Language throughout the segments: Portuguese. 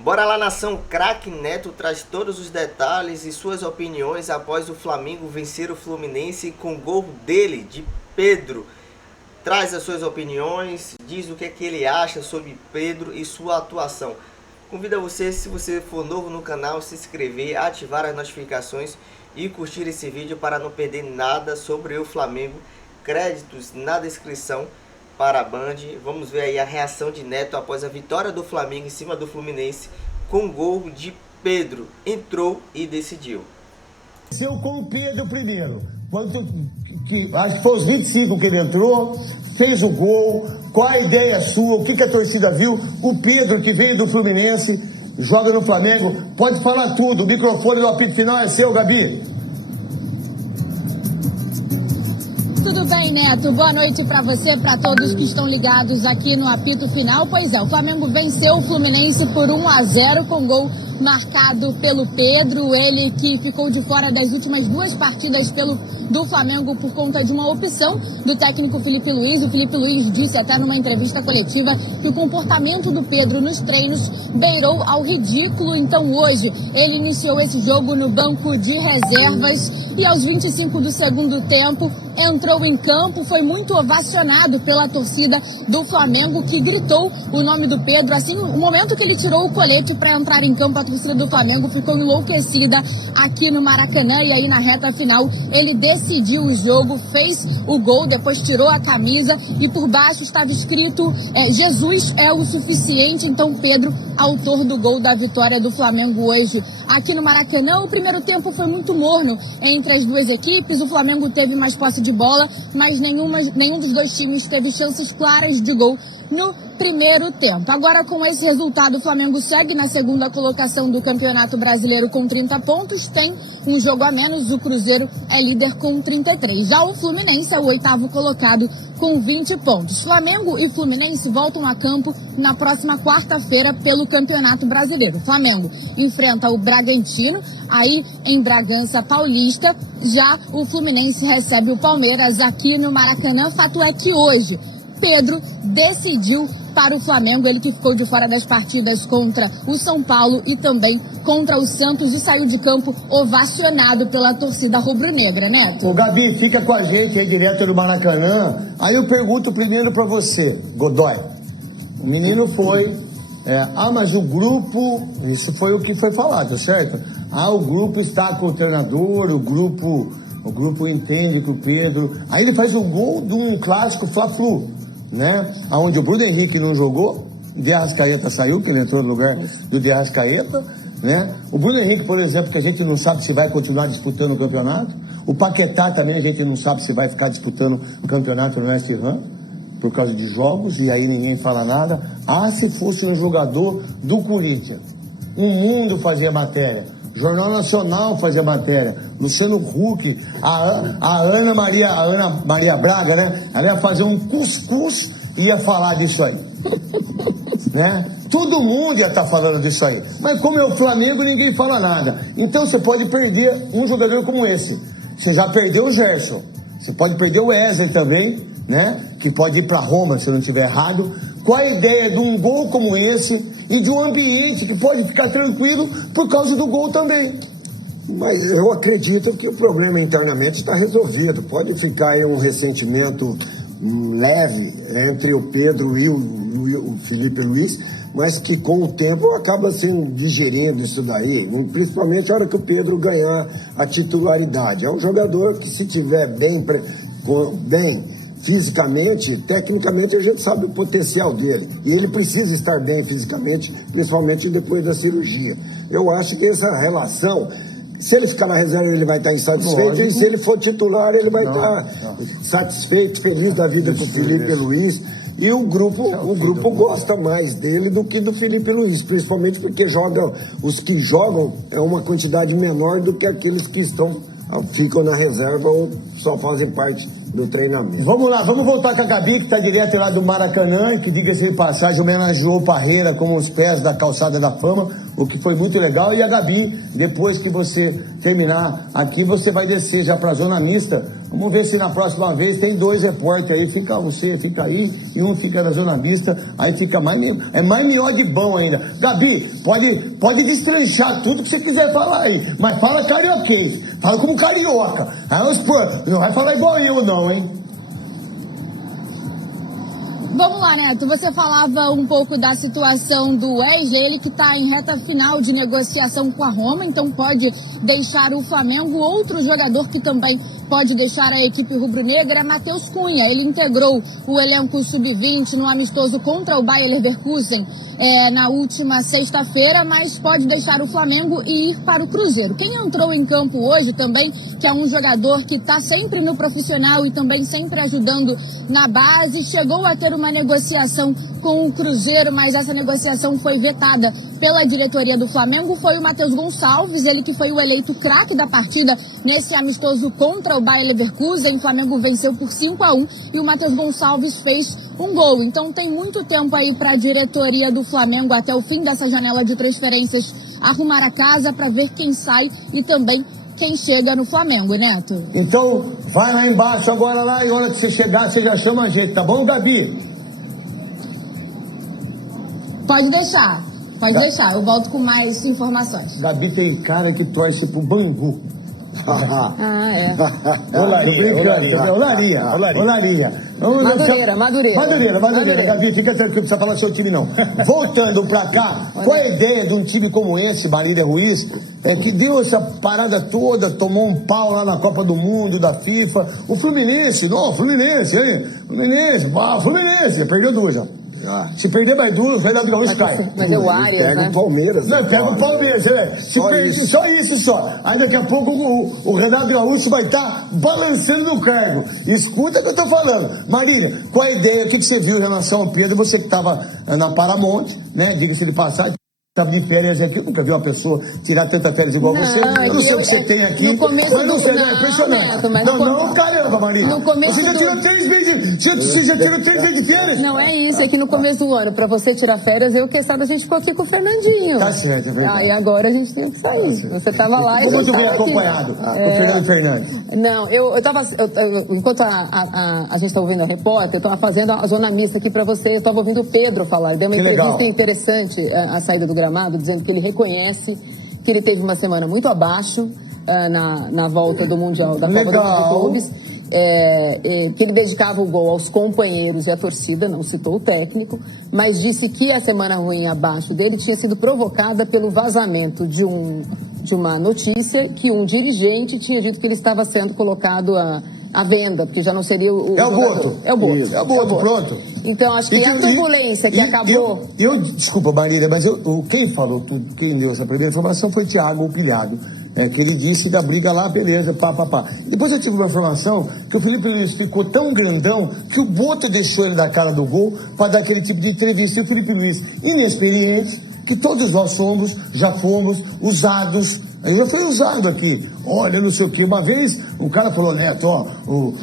Bora lá, nação. Craque Neto traz todos os detalhes e suas opiniões após o Flamengo vencer o Fluminense com gol dele, de Pedro. Traz as suas opiniões, diz o que é que ele acha sobre Pedro e sua atuação. Convido você, se você for novo no canal, se inscrever, ativar as notificações e curtir esse vídeo para não perder nada sobre o Flamengo. Créditos na descrição para a Band. Vamos ver aí a reação de Neto após a vitória do Flamengo em cima do Fluminense com gol de Pedro. Entrou e decidiu. Eu com o Pedro primeiro. Acho que foi os 25 que ele entrou, fez o gol. Qual a ideia sua? O que a torcida viu? O Pedro, que veio do Fluminense, joga no Flamengo. Pode falar tudo. O microfone do apito final é seu, Gabi. Tudo bem, Neto? Boa noite para você, para todos que estão ligados aqui no apito final. Pois é, o Flamengo venceu o Fluminense por 1-0 com gol marcado pelo Pedro, ele que ficou de fora das últimas duas partidas do Flamengo por conta de uma opção do técnico Felipe Luiz. O Felipe Luiz disse até numa entrevista coletiva que o comportamento do Pedro nos treinos beirou ao ridículo. Então hoje ele iniciou esse jogo no banco de reservas e aos 25 do segundo tempo entrou em campo, foi muito ovacionado pela torcida do Flamengo, que gritou o nome do Pedro. Assim, o momento que ele tirou o colete para entrar em campo, a torcida do Flamengo ficou enlouquecida aqui no Maracanã, e aí na reta final ele decidiu o jogo, fez o gol, depois tirou a camisa e por baixo estava escrito Jesus é o suficiente. Então Pedro, autor do gol da vitória do Flamengo hoje aqui no Maracanã. O primeiro tempo foi muito morno entre as duas equipes, o Flamengo teve mais posse de bola, mas nenhum dos dois times teve chances claras de gol no primeiro tempo. Agora, com esse resultado, o Flamengo segue na segunda colocação do Campeonato Brasileiro com 30 pontos, tem um jogo a menos, o Cruzeiro é líder com 33. Já o Fluminense é o oitavo colocado com 20 pontos. Flamengo e Fluminense voltam a campo na próxima quarta-feira pelo Campeonato Brasileiro. O Flamengo enfrenta o Bragantino, aí em Bragança Paulista. Já o Fluminense recebe o Palmeiras aqui no Maracanã. Fato é que hoje Pedro decidiu para o Flamengo, ele que ficou de fora das partidas contra o São Paulo e também contra o Santos, e saiu de campo ovacionado pela torcida rubro-negra, Neto. Ô Gabi, fica com a gente aí direto do Maracanã. Aí eu pergunto primeiro para você, Godoy. O menino foi, mas o grupo, isso foi o que foi falado, certo? O grupo está com o treinador, o grupo entende que o Pedro... Aí ele faz um gol de um clássico Fla-Flu, né? Onde o Bruno Henrique não jogou, o De Arrascaeta saiu, que ele entrou no lugar do De Arrascaeta, né? O Bruno Henrique, por exemplo, que a gente não sabe se vai continuar disputando o campeonato. O Paquetá também a gente não sabe se vai ficar disputando o campeonato no West Ham, por causa de jogos, e aí ninguém fala nada. Se fosse um jogador do Corinthians, o Mundo fazia matéria, Jornal Nacional fazia matéria, Luciano Huck, a Ana Maria Braga, né? Ela ia fazer um cuscuz e ia falar disso aí. Né? Todo mundo ia estar falando disso aí. Mas como é o Flamengo, ninguém fala nada. Então você pode perder um jogador como esse. Você já perdeu o Gerson. Você pode perder o Wesley também, né? Que pode ir para Roma, se eu não estiver errado. Qual a ideia de um gol como esse e de um ambiente que pode ficar tranquilo por causa do gol também? Mas eu acredito que o problema internamente está resolvido. Pode ficar aí um ressentimento leve entre o Pedro e o Felipe Luiz, mas que com o tempo acaba sendo digerindo isso daí, principalmente a hora que o Pedro ganhar a titularidade. É um jogador que, se tiver bem fisicamente, tecnicamente, a gente sabe o potencial dele. E ele precisa estar bem fisicamente, principalmente depois da cirurgia. Eu acho que essa relação, se ele ficar na reserva, ele vai estar insatisfeito. Lógico. E se ele for titular, ele vai estar satisfeito, feliz da vida com o Felipe Luiz. E o grupo gosta mais dele do que do Felipe Luiz, principalmente porque os que jogam é uma quantidade menor do que aqueles que ficam na reserva ou só fazem parte do treinamento. Vamos lá, vamos voltar com a Gabi, que está direto lá do Maracanã, que, diga-se de passagem, homenageou o Parreira com os pés da Calçada da Fama, o que foi muito legal. E a Gabi, depois que você terminar aqui, você vai descer já para a zona mista Vamos ver se na próxima vez tem 2 repórteres aí, fica você, fica aí, e um fica na zona mista, aí fica mais melhor de bom ainda. Gabi, pode destranchar tudo que você quiser falar aí, mas fala carioquês, fala como carioca. Aí não vai falar igual eu não, hein? Vamos lá, Neto, você falava um pouco da situação do Wesley, ele que está em reta final de negociação com a Roma, então pode deixar o Flamengo. Outro jogador que também pode deixar a equipe rubro-negra é Matheus Cunha. Ele integrou o elenco sub-20 no amistoso contra o Bayer Leverkusen na última sexta-feira, mas pode deixar o Flamengo e ir para o Cruzeiro. Quem entrou em campo hoje também, que é um jogador que está sempre no profissional e também sempre ajudando na base, chegou a ter uma negociação com o Cruzeiro, mas essa negociação foi vetada pela diretoria do Flamengo, foi o Matheus Gonçalves, ele que foi o eleito craque da partida nesse amistoso contra o Bayer Leverkusen. O Flamengo venceu por 5-1 e o Matheus Gonçalves fez um gol. Então tem muito tempo aí para a diretoria do Flamengo, até o fim dessa janela de transferências, arrumar a casa para ver quem sai e também quem chega no Flamengo, Neto. Então vai lá embaixo agora lá, e a hora que você chegar, você já chama a gente, tá bom, Gabi? Pode deixar, eu volto com mais informações. Gabi tem cara que torce pro Bangu. Olaria. Madureira. Gabi, fica tranquilo, não precisa falar do seu time não. Voltando pra cá, qual é a ideia de um time como esse, Marília Ruiz, que deu essa parada toda, tomou um pau lá na Copa do Mundo, da FIFA, o Fluminense, perdeu 2 já. Se perder mais 2, o Renato Gaúcho cai. Mas é o Arias, pega, né? O Palmeiras. Não, pega o Palmeiras, né? Só isso. Aí daqui a pouco o Renato Gaúcho vai estar balançando no cargo. Escuta o que eu tô falando. Marília, qual a ideia? O que você viu em relação ao Pedro? Você que estava na Paramount, né? Diga-se de passagem. Estava de férias aqui, nunca vi uma pessoa tirar tanta férias igual você. Eu não sei o que você tem aqui, mas não sei, é impressionante. Não, caramba, Marília. Você já tirou 3 meses de férias? Não é isso, é que no começo do ano, pra você tirar férias, eu testava, a gente ficou aqui com o Fernandinho. Tá certo, é verdade. E agora a gente tem que sair. Você tava lá e eu muito bem acompanhado com o Fernando Fernandes. Não, eu tava, enquanto a gente estava ouvindo a repórter, eu tava fazendo a zona mista aqui pra você, eu tava ouvindo o Pedro falar, deu uma entrevista interessante, a saída do gramado, dizendo que ele reconhece que ele teve uma semana muito abaixo na volta do Mundial da Copa do Mundo de Clubes, que ele dedicava o gol aos companheiros e à torcida, não citou o técnico, mas disse que a semana ruim abaixo dele tinha sido provocada pelo vazamento de uma notícia que um dirigente tinha dito que ele estava sendo colocado à venda, porque já não seria o Boto. É o Boto, pronto. Então, acho que a turbulência que acabou... Desculpa, Marília, mas quem falou tudo, quem deu essa primeira informação foi Thiago Pilhado, que ele disse da briga lá, beleza, pá. Depois eu tive uma informação que o Felipe Luiz ficou tão grandão que o Boto deixou ele da cara do gol para dar aquele tipo de entrevista. E o Felipe Luiz, inexperiente, que todos nós já fomos usados. Eu já fui usado aqui. Olha, não sei o que. Uma vez, um cara falou, Neto, o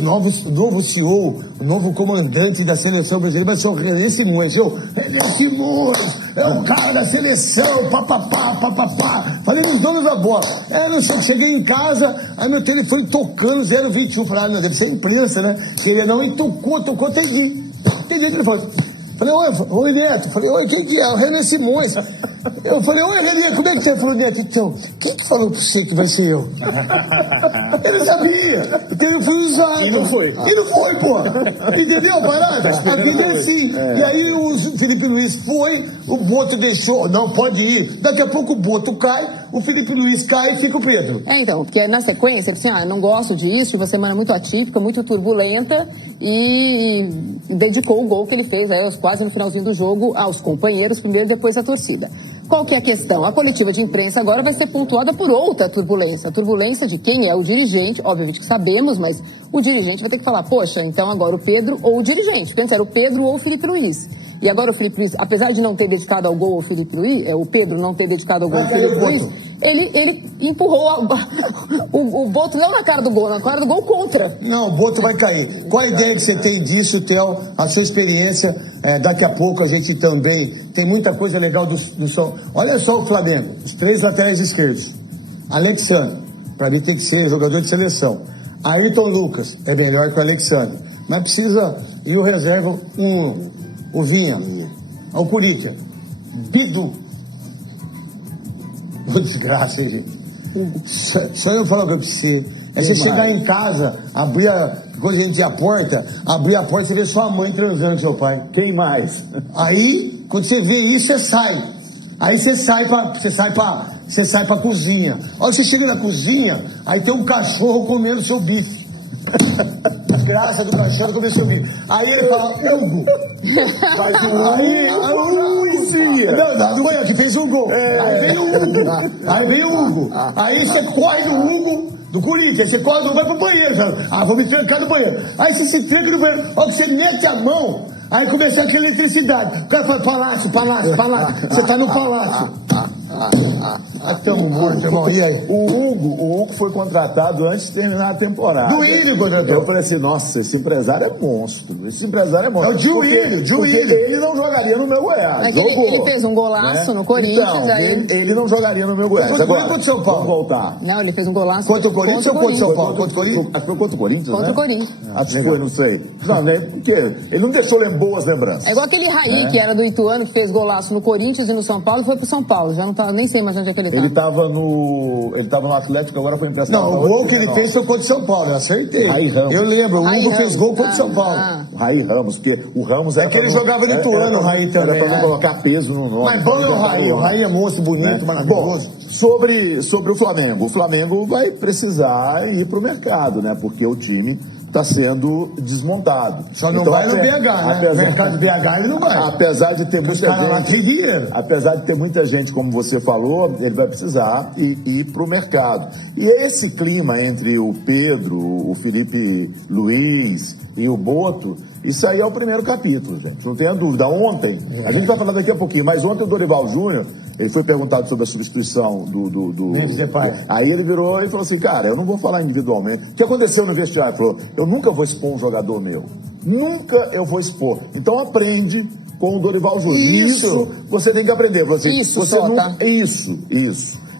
novo CEO, o novo comandante da seleção brasileira vai ser o René Simões. René Simões é o cara da seleção, papapá. Falei nos donos da bola. Não sei, cheguei em casa, aí meu telefone tocando 021. Falei, não, deve ser imprensa, né? Queria não, e tocou, entendi. Entendi o telefone. Falei, oi, Neto. Falei, oi, quem que é? O René Simões. Eu falei, oi, René, como é que você falou, Neto? Então, quem que falou pra você que vai ser eu? Eu não sabia, porque eu fui usado. E não foi, pô. Entendeu a parada? A vida é assim. E aí o Felipe Luiz foi, o Boto deixou, não pode ir. Daqui a pouco o Boto cai, o Felipe Luiz cai e fica o Pedro. Então, porque na sequência, ele disse, eu não gosto disso, uma semana muito atípica, muito turbulenta, e dedicou o gol que ele fez quase no finalzinho do jogo aos companheiros, primeiro, depois à torcida. Qual que é a questão? A coletiva de imprensa agora vai ser pontuada por outra turbulência. A turbulência de quem é o dirigente, obviamente que sabemos, mas o dirigente vai ter que falar, poxa, então agora o Pedro ou o dirigente. Porque antes era o Pedro ou o Felipe Luiz. E agora o Felipe Luiz, apesar de não ter dedicado ao gol ao Felipe Luiz, o Pedro não ter dedicado ao gol ao Felipe Luiz, ele empurrou o Boto não na cara do gol, na cara do gol contra. Não, o Boto vai cair. Qual a ideia que você tem disso, Theo? A sua experiência, daqui a pouco a gente também tem muita coisa legal do som. Olha só o Flamengo, os 3 laterais esquerdos. Alexandre, para mim tem que ser jogador de seleção. Ayrton Lucas é melhor que o Alexandre. Mas precisa... E o reserva, o Vinha. O Corinthians. Bidu. Desgraça, hein, gente? Só eu falar pra você. É você chegar em casa, quando a gente abrir a porta, você vê sua mãe transando com seu pai. Quem mais? Aí, quando você vê isso, você sai. Aí você sai pra cozinha. Aí você chega na cozinha, aí tem um cachorro comendo seu bife. Desgraça do cachorro comendo seu bife. Aí ele fala, Hugo. Não, foi que fez um gol. Aí vem o Hugo. Aí você corre do Hugo, do Corinthians. Você corre do Hugo, vai pro banheiro, cara. Vou me trancar no banheiro. Aí você se tranca no banheiro. Ó, que você mete a mão, aí começa aquela eletricidade. O cara fala, palácio. Você tá no palácio. Estamos mortos, irmão. E aí? O Hugo foi contratado antes de terminar a temporada. Duílio contratou. Eu falei assim, nossa, esse empresário é monstro. É o Duílio. Porque ele não jogaria no meu Goiás. Ele fez um golaço no Corinthians. Então, ele não jogaria no meu Goiás. Agora, contra o São Paulo. Vamos voltar. Não, ele fez um golaço contra o Corinthians ou contra o São Paulo? Contra o Corinthians? Acho que foi contra o Corinthians, Contra o Corinthians. Acho que foi, não sei. Não, nem porque ele não deixou boas lembranças. É igual aquele Raí, que era do Ituano, que fez golaço no Corinthians e no São Paulo, e foi pro São Paulo. Já não tá, nem sei mais onde é que ele tá. Ele tava no Atlético, agora foi emprestado. Não, o gol que ele fez foi contra o São Paulo, eu acertei. Raí Ramos. Eu lembro, o Hugo fez gol contra o São Paulo. O Raí Ramos, porque o Ramos era... É que ele jogava no Ituano, o Raí também. Era pra não colocar peso no nome. Mas bom é o Raí é monstro, bonito, maravilhoso. Bom, sobre o Flamengo vai precisar ir pro mercado, né? Porque o time está sendo desmontado. Só não vai no BH, né? No mercado de BH ele não vai. Apesar de ter muita gente... Apesar de ter muita gente, como você falou, ele vai precisar ir para o mercado. E esse clima entre o Pedro, o Felipe Luiz e o Boto, isso aí é o primeiro capítulo, gente. Não tenha dúvida. Ontem, a gente vai falar daqui a pouquinho, mas ontem o Dorival Júnior, ele foi perguntado sobre a substituição do... Aí ele virou e falou assim, cara, eu não vou falar individualmente. O que aconteceu no vestiário? Ele falou, eu nunca vou expor um jogador meu. Nunca eu vou expor. Então aprende com o Dorival Júnior. Isso você tem que aprender. Isso.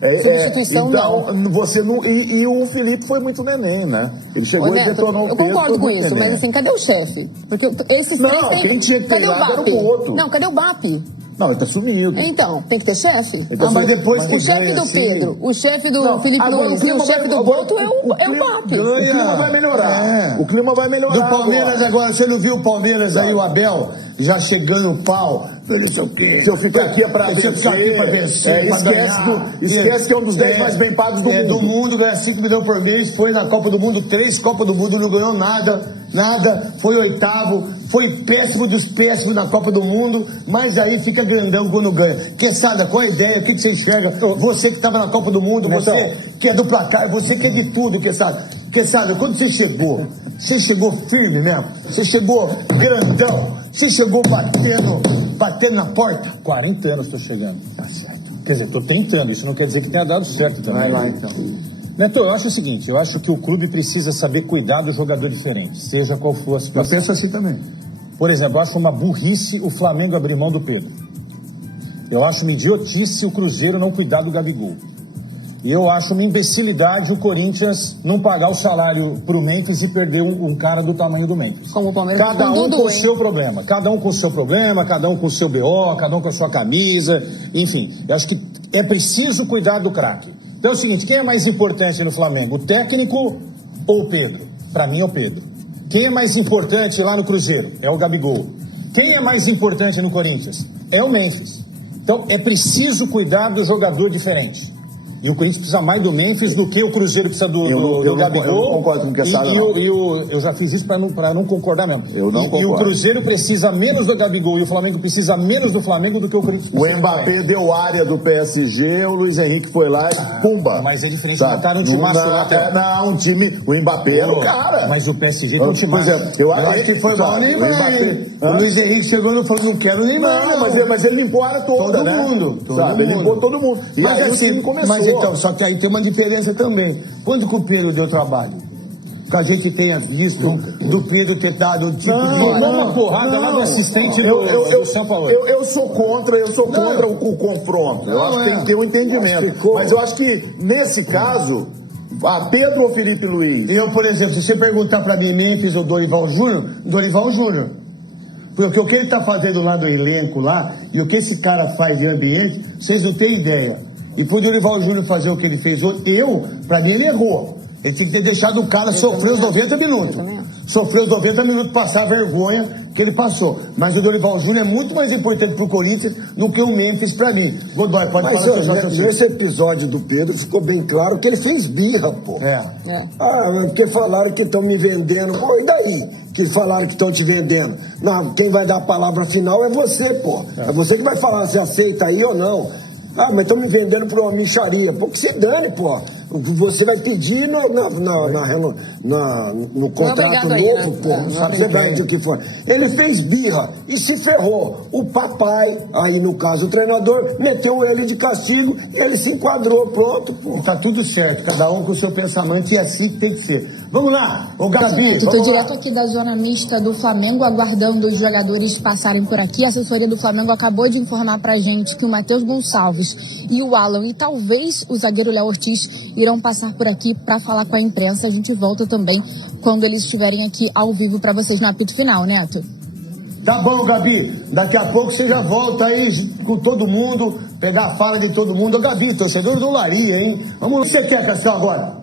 Substituição então, não. Você não. E o Felipe foi muito neném, né? Ele chegou Neto, e detonou o Pedro. Eu concordo com isso, neném. mas assim, cadê o chefe? Porque esses três têm... quem tinha que ter dado era o outro. Não, cadê o BAP? Não, ele tá sumido. Então, tem que ter chefe. Mas depois o chefe do Pedro, o chefe do Felipe Luiz e o chefe do Boto é o BAP. O clima vai melhorar. O clima vai melhorar. Do Palmeiras agora, você não viu o Palmeiras aí, o Abel, já chegando o pau, não sei o quê. Se eu ficar aqui é pra vencer. Esquece que é um dos 10 mais bem pagos do mundo. Do mundo, ganha 5 milhões por mês, foi na Copa do Mundo, 3 Copas do Mundo, não ganhou nada, foi oitavo, foi péssimo dos péssimos na Copa do Mundo, mas aí fica grandão quando ganha. Quesada, qual a ideia? O que você enxerga? Você que estava na Copa do Mundo, você que é do placar, você que é de tudo, Quesada. Quesada, quando você chegou firme mesmo, você chegou grandão, você chegou batendo na porta. 40 anos estou chegando. Tá certo. Quer dizer, estou tentando, isso não quer dizer que tenha dado certo também. Vai lá então. Neto, eu acho o seguinte, eu acho que o clube precisa saber cuidar do jogador diferente, seja qual for a situação. Eu penso assim também. Por exemplo, eu acho uma burrice o Flamengo abrir mão do Pedro. Eu acho uma idiotice o Cruzeiro não cuidar do Gabigol. E eu acho uma imbecilidade o Corinthians não pagar o salário pro Memphis e perder um cara do tamanho do Memphis. Como o Palmeiras. Cada um com o seu problema. Cada um com o seu problema, cada um com o seu BO, cada um com a sua camisa. Enfim, eu acho que é preciso cuidar do craque. Então é o seguinte, quem é mais importante no Flamengo? O técnico ou o Pedro? Para mim é o Pedro. Quem é mais importante lá no Cruzeiro? É o Gabigol. Quem é mais importante no Corinthians? É o Memphis. Então é preciso cuidar do jogador diferente. E o Corinthians precisa mais do Memphis do que o Cruzeiro precisa do Gabigol. Eu não concordo com o que eu já fiz isso para não concordar mesmo. E o Cruzeiro precisa menos do Gabigol e o Flamengo precisa menos do Flamengo do que o Corinthians. O Mbappé deu área do PSG, o Luiz Henrique foi lá e pumba. Mas é diferente, mataram um time Não, um time. O Mbappé era o cara. Mas o PSG tem um time. Por exemplo, eu acho que foi mal nem o Luiz Henrique chegou e falou: não quero nem mais. Mas ele limpou a área toda, todo né? mundo. Ele limpou todo mundo. E aí o time começou. Mas então, só que aí tem uma diferença também. Quando que o Pedro deu trabalho? Que a gente tenha visto do Pedro ter dado o tipo uma porrada lá do assistente do São Paulo. Eu sou contra o confronto. Eu acho que tem que ter um entendimento. Mas eu acho que, nesse caso, Pedro ou Felipe Luiz? Eu, por exemplo, se você perguntar pra mim Memphis ou Dorival Júnior. Porque o que ele tá fazendo lá no elenco lá, e o que esse cara faz no ambiente, vocês não têm ideia. E pro Dorival Júnior fazer o que ele fez hoje, pra mim ele errou. Ele tinha que ter deixado o cara sofrer os 90 minutos. Sofreu os 90 minutos, passar a vergonha que ele passou. Mas o Dorival Júnior é muito mais importante pro Corinthians do que o Memphis pra mim. Godoy, pode falar. Mas nesse episódio do Pedro ficou bem claro que ele fez birra, pô. Porque falaram que estão me vendendo. Pô, e daí? Que falaram que estão te vendendo. Não, quem vai dar a palavra final é você, pô. É você que vai falar se aceita aí ou não. Mas estão me vendendo por uma micharia. Pô, que se dane, pô. Você vai pedir no contrato novo, pô. Você vai pedir o que for. Ele fez birra e se ferrou. O papai, aí no caso o treinador, meteu ele de castigo e ele se enquadrou. Pronto, pô. Tá tudo certo. Cada um com o seu pensamento e assim que tem que ser. Vamos lá, ô Gabi. Estou direto aqui da zona mista do Flamengo, aguardando os jogadores passarem por aqui. A assessoria do Flamengo acabou de informar pra gente que o Matheus Gonçalves e o Alan e talvez o zagueiro Léo Ortiz irão passar por aqui para falar com a imprensa. A gente volta também quando eles estiverem aqui ao vivo para vocês no apito final, Neto. Tá bom, Gabi. Daqui a pouco você já volta aí com todo mundo, pegar a fala de todo mundo. Ô, Gabi, torcedor do Laria, hein? Vamos, o que você quer, Cascão, agora?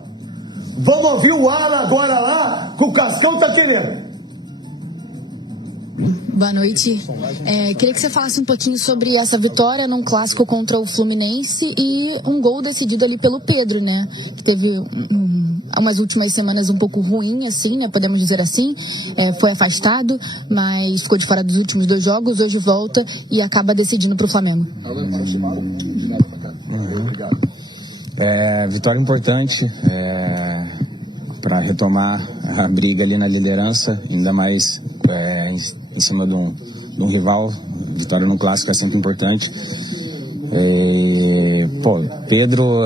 Vamos ouvir o Alan agora lá, que o Cascão tá querendo. Boa noite. Queria que você falasse um pouquinho sobre essa vitória num clássico contra o Fluminense e um gol decidido ali pelo Pedro, né? Que teve umas últimas semanas um pouco ruim, assim, né? Podemos dizer assim. Foi afastado, mas ficou de fora dos últimos 2 jogos. Hoje volta e acaba decidindo pro Flamengo. Vitória importante para retomar a briga ali na liderança, ainda mais em cima de um rival. Vitória no clássico é sempre importante. Pedro,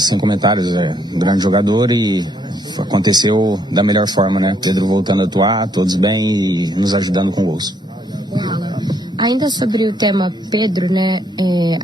sem comentários, é um grande jogador e aconteceu da melhor forma, né? Pedro voltando a atuar, todos bem e nos ajudando com gols. Ainda sobre o tema Pedro, né,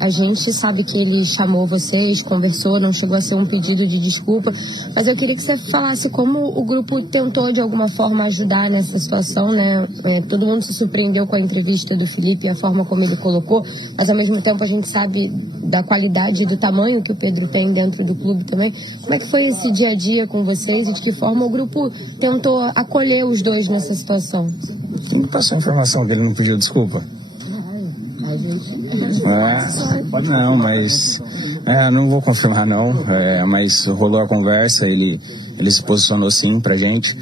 a gente sabe que ele chamou vocês, conversou, não chegou a ser um pedido de desculpa, mas eu queria que você falasse como o grupo tentou de alguma forma ajudar nessa situação, né? Todo mundo se surpreendeu com a entrevista do Felipe e a forma como ele colocou, mas ao mesmo tempo a gente sabe da qualidade e do tamanho que o Pedro tem dentro do clube também. Como é que foi esse dia a dia com vocês e de que forma o grupo tentou acolher os dois nessa situação? Quem me passou a informação que ele não pediu desculpa? Não, mas não vou confirmar não, mas rolou a conversa, ele se posicionou sim pra gente,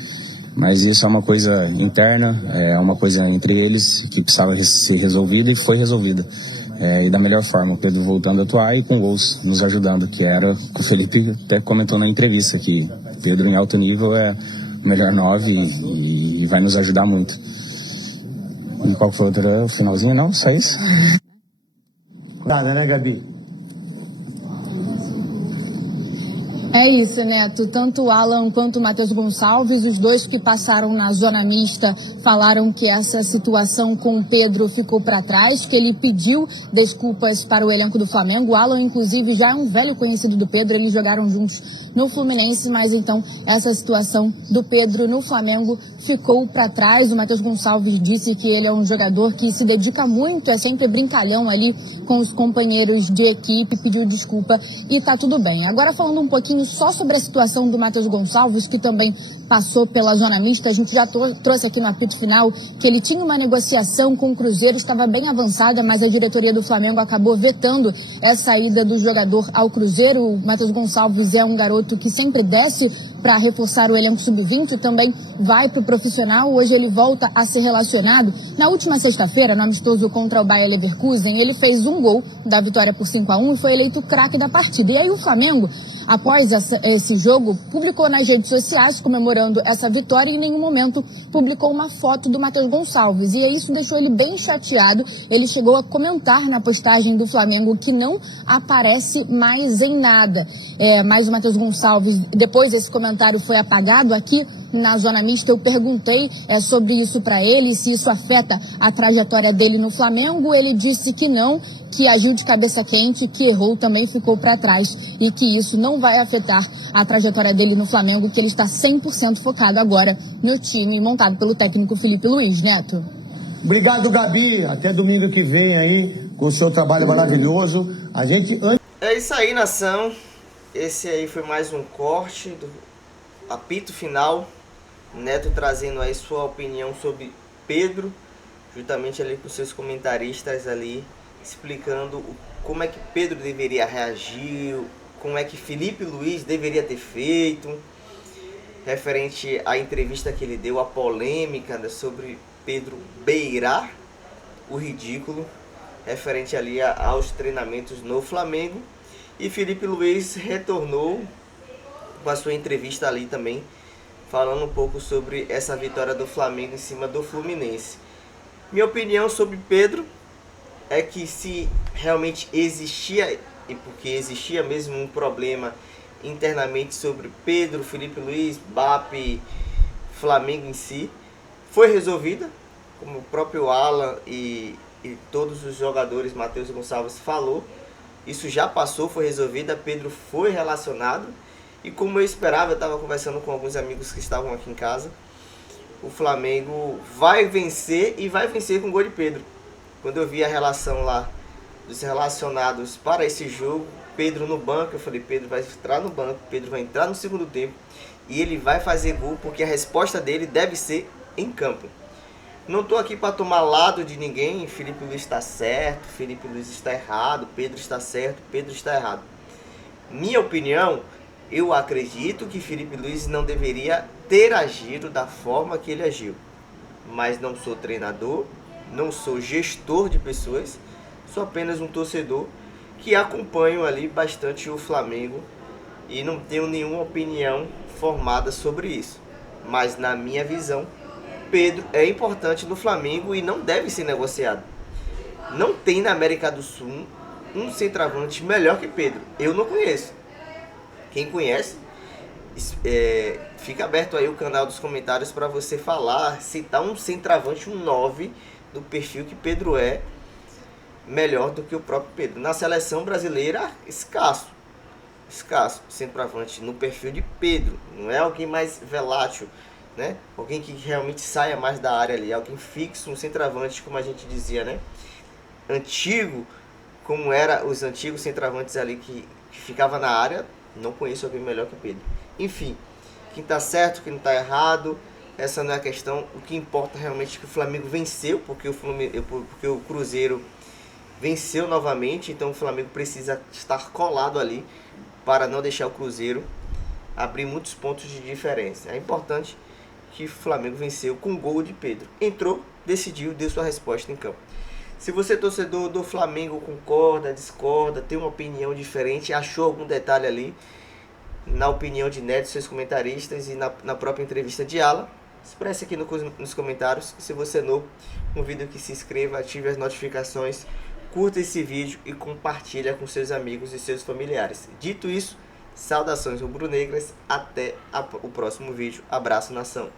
mas isso é uma coisa interna, é uma coisa entre eles que precisava ser resolvida e foi resolvida, e da melhor forma, o Pedro voltando a atuar e com gols nos ajudando, que era o que o Felipe até comentou na entrevista, que Pedro em alto nível é o melhor 9 e vai nos ajudar muito. E qual foi o finalzinho? Não? Só isso? Nada, né, Gabi? É isso, Neto. Tanto o Alan quanto o Matheus Gonçalves, os dois que passaram na zona mista, falaram que essa situação com o Pedro ficou para trás, que ele pediu desculpas para o elenco do Flamengo. O Alan, inclusive, já é um velho conhecido do Pedro, eles jogaram juntos no Fluminense, mas então essa situação do Pedro no Flamengo ficou para trás. O Matheus Gonçalves disse que ele é um jogador que se dedica muito, é sempre brincalhão ali com os companheiros de equipe, pediu desculpa e tá tudo bem. Agora falando um pouquinho só sobre a situação do Matheus Gonçalves, que também passou pela zona mista, a gente já trouxe aqui no apito final que ele tinha uma negociação com o Cruzeiro, estava bem avançada, mas a diretoria do Flamengo acabou vetando essa ida do jogador ao Cruzeiro. O Matheus Gonçalves é um garoto que sempre desce para reforçar o elenco sub-20 e também vai para o profissional. Hoje ele volta a ser relacionado. Na última sexta-feira, no amistoso contra o Bayer Leverkusen, ele fez um gol da vitória por 5-1 e foi eleito craque da partida. E aí o Flamengo, após esse jogo, publicou nas redes sociais comemorando essa vitória e em nenhum momento publicou uma foto do Matheus Gonçalves. E isso deixou ele bem chateado. Ele chegou a comentar na postagem do Flamengo que não aparece mais em nada. Mas o Matheus Gonçalves, depois desse comentário, comentário foi apagado. Aqui na Zona Mista eu perguntei sobre isso para ele, se isso afeta a trajetória dele no Flamengo. Ele disse que não, que agiu de cabeça quente, que errou, também ficou para trás e que isso não vai afetar a trajetória dele no Flamengo, que ele está 100% focado agora no time montado pelo técnico Felipe Luiz. Neto. Obrigado, Gabi. Até domingo que vem aí, com o seu trabalho maravilhoso. A gente... É isso aí, nação. Esse aí foi mais um corte do apito final. Neto trazendo aí sua opinião sobre Pedro, juntamente ali com seus comentaristas ali, explicando como é que Pedro deveria reagir, como é que Felipe Luiz deveria ter feito, referente à entrevista que ele deu, a polêmica, né, sobre Pedro beirar o ridículo, referente ali aos treinamentos no Flamengo. E Felipe Luiz retornou com a sua entrevista ali também, falando um pouco sobre essa vitória do Flamengo em cima do Fluminense. Minha opinião sobre Pedro é que, se realmente existia, e porque existia mesmo um problema internamente sobre Pedro, Felipe Luiz, Mbappé, Flamengo em si, foi resolvida, como o próprio Alan e todos os jogadores, Matheus Gonçalves falou. Isso já passou, foi resolvido, Pedro foi relacionado. E como eu esperava, eu estava conversando com alguns amigos que estavam aqui em casa, o Flamengo vai vencer, e vai vencer com gol de Pedro. Quando eu vi a relação lá dos relacionados para esse jogo, Pedro no banco, eu falei, Pedro vai entrar no banco, Pedro vai entrar no segundo tempo e ele vai fazer gol, porque a resposta dele deve ser em campo. Não estou aqui para tomar lado de ninguém. Felipe Luiz está certo, Felipe Luiz está errado, Pedro está certo, Pedro está errado. Minha opinião, eu acredito que Felipe Luiz não deveria ter agido da forma que ele agiu. Mas não sou treinador, não sou gestor de pessoas, sou apenas um torcedor que acompanho ali bastante o Flamengo e não tenho nenhuma opinião formada sobre isso. Mas na minha visão, Pedro é importante no Flamengo e não deve ser negociado. Não tem na América do Sul um centroavante melhor que Pedro. Eu não conheço. Quem conhece, fica aberto aí o canal dos comentários para você falar, citar um centroavante, um 9 do perfil que Pedro é, melhor do que o próprio Pedro. Na seleção brasileira, escasso centroavante no perfil de Pedro. Não é alguém mais volátil, né? Alguém que realmente saia mais da área ali, alguém fixo, um centroavante, como a gente dizia, né? Antigo, como era os antigos centroavantes ali que ficava na área. Não conheço alguém melhor que Pedro. Enfim, quem tá certo, quem não tá errado, essa não é a questão. O que importa realmente é que o Flamengo venceu, porque o Cruzeiro venceu novamente. Então o Flamengo precisa estar colado ali para não deixar o Cruzeiro abrir muitos pontos de diferença. É importante que o Flamengo venceu com o gol de Pedro. Entrou, decidiu, deu sua resposta em campo. Se você, torcedor do Flamengo, concorda, discorda, tem uma opinião diferente, achou algum detalhe ali na opinião de Neto, seus comentaristas, e na própria entrevista de Alan, expresse aqui nos comentários. Se você é novo, convido que se inscreva, ative as notificações, curta esse vídeo e compartilha com seus amigos e seus familiares. Dito isso, saudações rubro-negras, até o próximo vídeo. Abraço, nação!